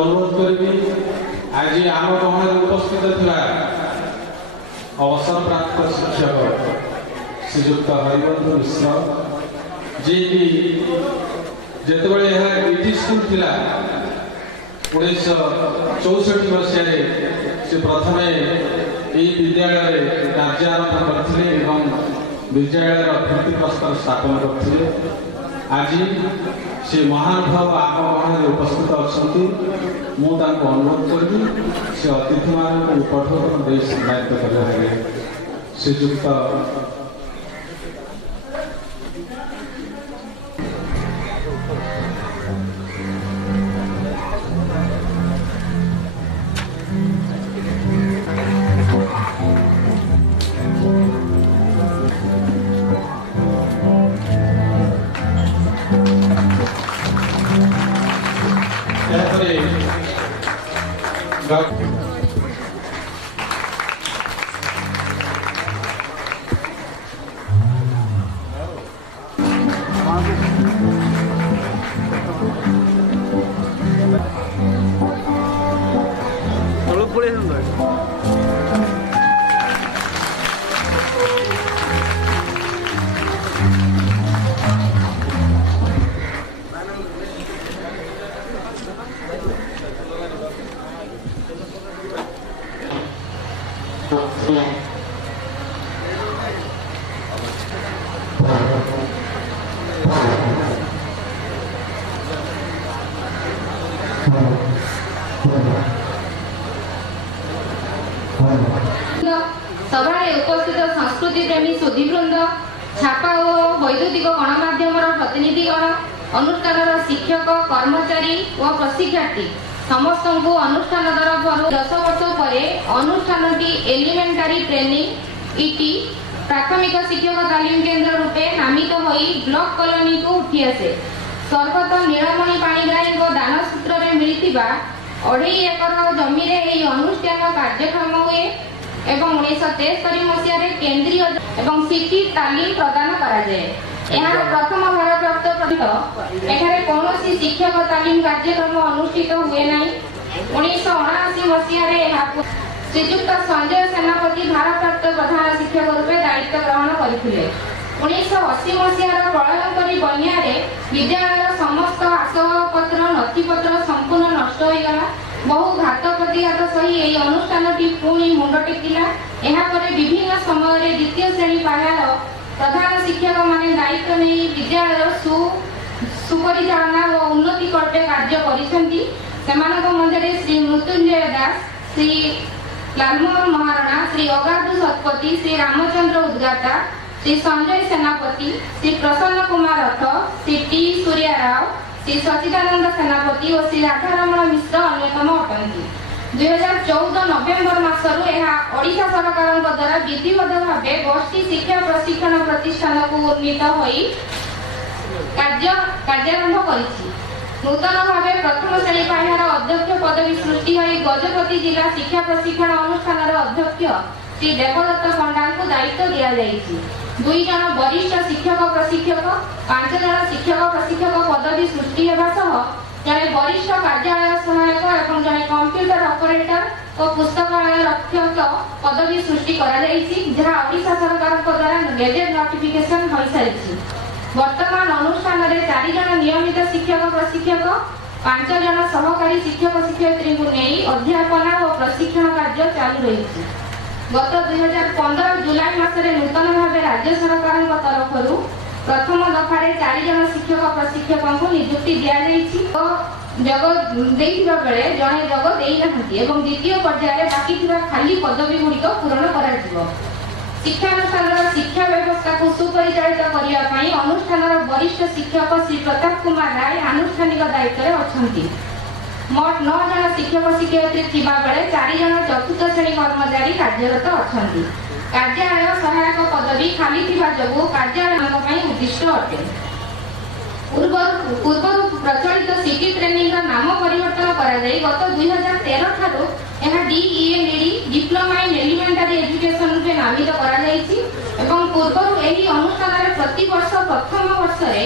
अनुरोध करी आज आम गहन उपस्थित था अवसर प्राप्त शिक्षक श्रीजुक्त हरिबंधु मिश्र जी जितेबाला यह यूटी स्कूल थी 1964 मसीह से प्रथम यही विद्यालय कार्य आरंभ करते विद्यालय भित्ति प्रस्तर स्थापन करते आज से महानुभाव आम गहन उपस्थित अच्छा मुझे अनुरोध करी से अतिथि मान उपढौकन दे सम्मानित करेंगे श्रीजुक्त सभा उपस्थित संस्कृति प्रेमी सुधीवृंद छापा और वैद्युतिक गणमाध्यम प्रतिनिधिगण अनुष्ठान शिक्षक कर्मचारी और प्रशिक्षार्थी समस्त को अनुष्ठान तरफ 10 वर्ष पर अनुष्ठान एलिमेंटारी ट्रेनिंग ईटी प्राथमिक शिक्षक तालीम केन्द्र रूपे नामित हो ब्लॉक कॉलोनी को उठी आसे स्वर्गत नीलमणि पाणिग्राही दान सूत्र में मिलता 2.5 एकर जमी अनुष्ठान कार्यक्रम हुए एवं 1973 मसीह केंद्रीय एवं सिटी तालीम प्रदान कराए। यहाँ प्रथम भारप्राप्त एठारे कौन शिक्षक तालीम कार्यक्रम अनुष्ठित हुए ना 1979 मसीह श्रीजुक्त संजय सेनापति भारप्राप्त प्रधान शिक्षक रूपे दायित्व ग्रहण करते 1980 मसीह प्रलयंकरी बन्यारे विद्यालय समस्त आसपत्र नथिपत्र संपूर्ण नष्ट हो गला बहु घात प्रतिघात सही यही अनुष्ठान पुणी मुंड टेकिला विभिन्न समय द्वितीय श्रेणी पाह्यार प्रधान शिक्षक माने दायित्व नहीं विद्यालय सुपरिचालना और उन्नति करते कार्य करिसेंती मध्य श्री मृत्युंजय दास श्री लालमोहन महाराणा श्री अगाधु शतपथी श्री रामचंद्र उद्गाता श्री संजय सेनापति श्री प्रसन्न कुमार रथ श्री टी सूर्या राव श्री सचिदानंद सेनापति और श्री राधारमण मिश्र अन्यतम अटंती 2014 नवेम्बर मासरू ओडिशा सरकार द्वारा विधिवत भाव गोष्ठी शिक्षा प्रशिक्षण प्रतिष्ठान को उन्नीत हो कार्यारंभ करिछि। नूतन भाव प्रथम श्रेणी पाह्यार अध्यक्ष पदवी सृष्टि हो गजपति जिला शिक्षा प्रशिक्षण अनुष्ठान अध्यक्ष श्री देवदत्त पंडा को दायित्व दि जाइछि। 2 जन वरिष्ठ शिक्षक प्रशिक्षक 5 जन शिक्षक प्रशिक्षक पदवी सृष्टि होगा सह जड़े वरिष्ठ कार्यालय सहायक और जड़े कंप्यूटर ऑपरेटर और पुस्तकालय रक्षक पदवी सृष्टि करा जाइछि जहां ओडिशा सरकार द्वारा गेजेट नोटिफिकेशन हो सारी। वर्तमान अनुष्ठान रे 4 जन नियमित शिक्षक प्रशिक्षक 5 जन सहकारी शिक्षक शिक्षयित्री को नहीं अध्यापना और प्रशिक्षण कार्य चालू रही। गत 2015 जुलाई मासरे नूतन भाव राज्य सरकार तरफ प्रथम दफारे 4 जन शिक्षक प्रशिक्षकों को नियुक्ति दि जग देइथिबा बेले जणे जग देई नथि एवं द्वितीय पर्याय बाकी थिबा खाली पदवी गुड़िक पूरण करा जिवो। शिक्षानुष्ठान शिक्षा व्यवस्था को सुपरिचालित करिया पई अनुष्ठानर वरिष्ठ शिक्षक श्री प्रताप कुमार राय आनुष्ठानिक दायित्व रे अछंती। मोट 9 जन शिक्षक शिक्षयित्री थिबा बेले 4 जन चतुर्थ श्रेणी कर्मचारी कार्यरत अछंती। कार्यालय सहायक पदवी खाली थिबा जगु कार्यालय उद्दिष्ट अटे। पूर्व प्रचलित सिटी ट्रेनिंग नाम परिवर्तन करा जाई गत 2013 ठारू ଏହା DELED diploma in elementary education रूपे नामित करा जायछि एवं पूर्वरु एही अनुष्ठान प्रति वर्ष प्रथम वर्ष रे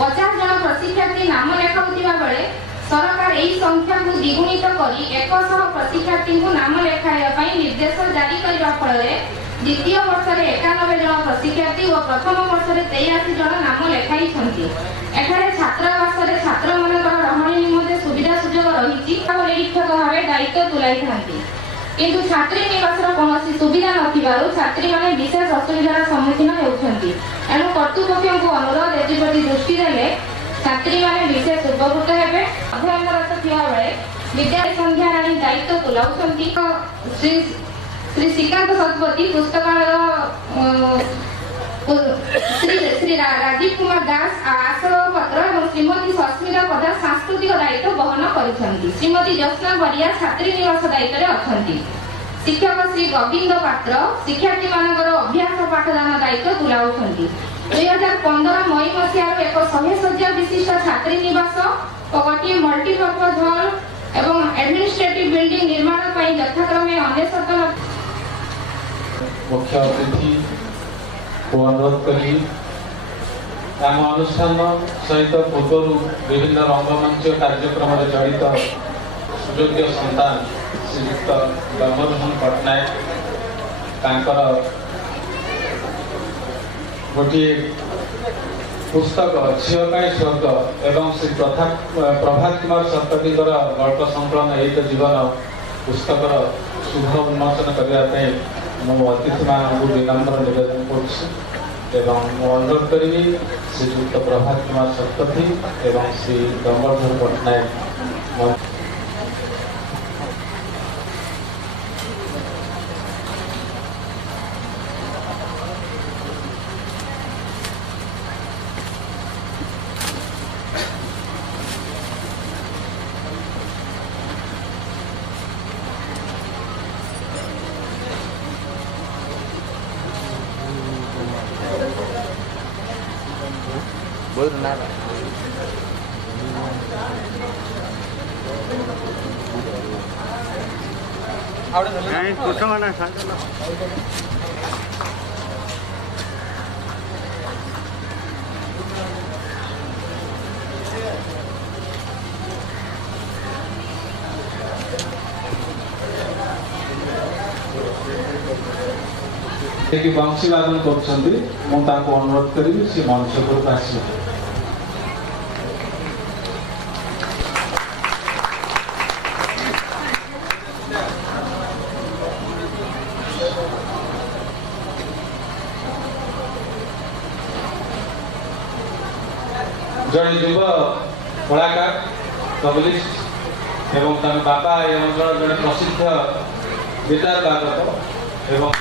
50 जन प्रशिक्षार्थी नाम लेखाउथिबा बेले सरकार एही संख्या को द्विगुणित करी 100 प्रशिक्षार्थी को नाम लेखाइबा पई निर्देश जारी करबा फल द्वितीय वर्ष रे 91 जन प्रशिक्षार्थी और प्रथम वर्ष रे 83 जन नाम लेखाई छंती। एठारे छात्रावास रे छात्र मानकर रहणी निमते सुविधा सुयोग रहिछि निरीक्षक भावे दायित्व तुलाई थांती किंतु छात्री निवासर कोनोसी सुविधा नथिबारु छात्री माने विशेष असुविधार सम्मुखीन हेउछंती। एनु कर्तृपक्षों को अनुरोध एतिप्रति दृष्टि देले छात्री माने विशेष उपकृत हेबे। अध्ययनरत थिया बेले विद्यालय संख्या राणी दायित्व तुलाउछंती। श्री श्रीकांत सतपति पुस्तकालय श्री राजीव कुमार दास आसपत्र और श्रीमती सस्मिता प्रधान सांस्कृतिक दायित्व वहन करिसंती। श्रीमती ज्योत्स्ना बरिया छात्री निवास दायित्व रे अछंती। शिक्षक श्री गोविंद पात्र शिक्षार्थी मानकर अभ्यास पाठदान दायित्व तुलाउछंती। 2015 मई मसियार एक 100 शଯ୍या विशिष्ट छात्री निवास और गोटे मल्टीपर्पज हॉल एवं एडमिनिस्ट्रेटिव बिल्डिंग निर्माण पई यथाक्रमे 99 मुख्य अतिथि को अनुरोध करी आम अनुष्ठान सहित पूर्व विभिन्न रंगमंच कार्यक्रम जड़ित सुयोग्य संतान श्रीयुक्त ब्रह्मरोहन पट्टनायक गोटे पुस्तक झीपाई स्वर्ग एवं श्री प्रभात कुमार शतपथी गल्प संकलन एक जीवन पुस्तकर शुभ उन्मोचन करने मो अतिथि मानक विनम्र निवेदन अनुरोध करी श्रीयुक्त प्रभात कुमार शतपथी एवं श्री ब्रह्मरोहन पट्टनायक बंशी वादन कर अनुरोध करी से मंच को आस जड़े युव कलाकार नोवेलिस्ट एवं बापा एवं जड़े प्रसिद्ध गिटार वादक एवं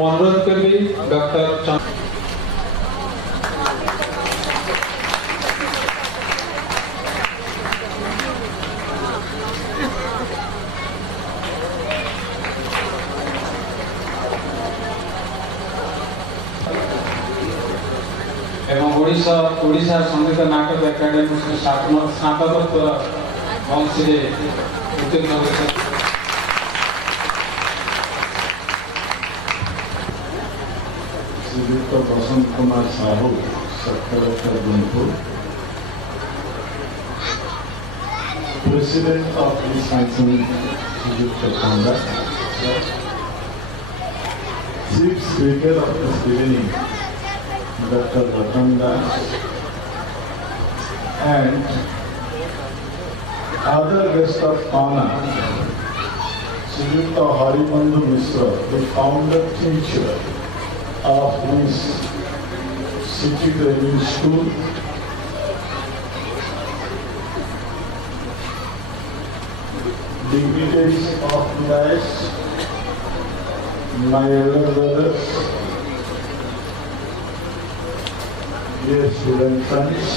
अनुरोध करी डॉक्टर ओडिशा संगीत नाटक एकाडेमी स्नातकोत्तर वंशी उत्तीर्ण श्रीयुक्त बसंत कुमार साहू सत्तर गुंटूर प्रेसिडेंट ऑफ श्रीयुक्त Panda chief speaker of the beginning Dr. Ratan Das and other guests of honor, Sriyukta Haribandhu Mishra, the founder teacher of this city training school, dignitaries of the dais, my elder brothers, dear student friends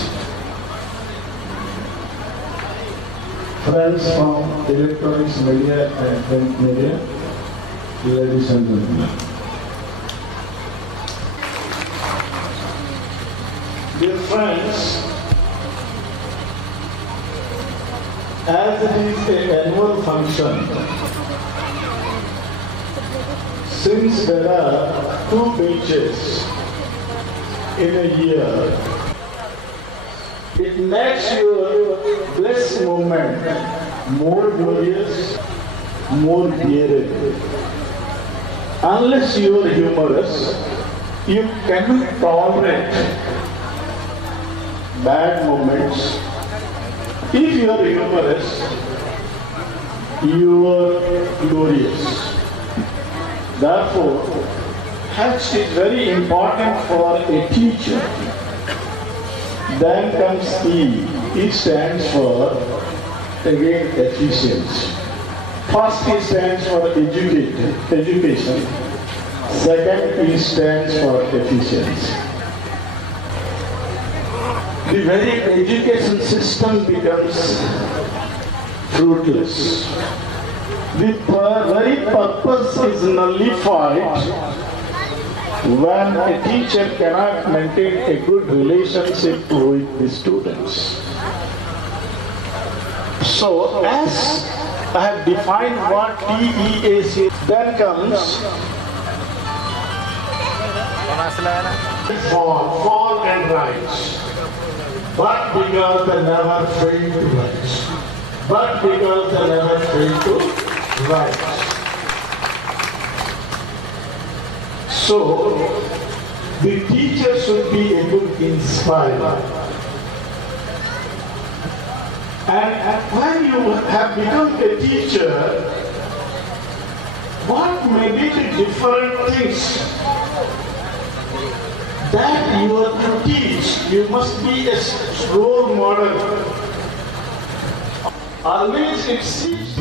from electronics media and print media, Ladies and gentlemen, dear friends, as it is an annual function, since there are 2 beaches in a year, it makes your blessed moment more glorious, more bearable. Unless you are humorous, you cannot tolerate bad moments. If you are humorous, you are glorious. Therefore, H is very important for a teacher. Then comes E. E stands for, again, efficiency. First E stands for education. Second E stands for efficiency. The very education system becomes fruitless. The very purpose is nullified when a teacher cannot maintain a good relationship with the students. So, as I have defined what TEAC is, then comes fall and rise. But because they never fail to rise. But because they never fail to rise. So, the teacher should be a good inspirer. And when you have become a teacher, what may be the different things that you are to teach? You must be a role model. Always it seems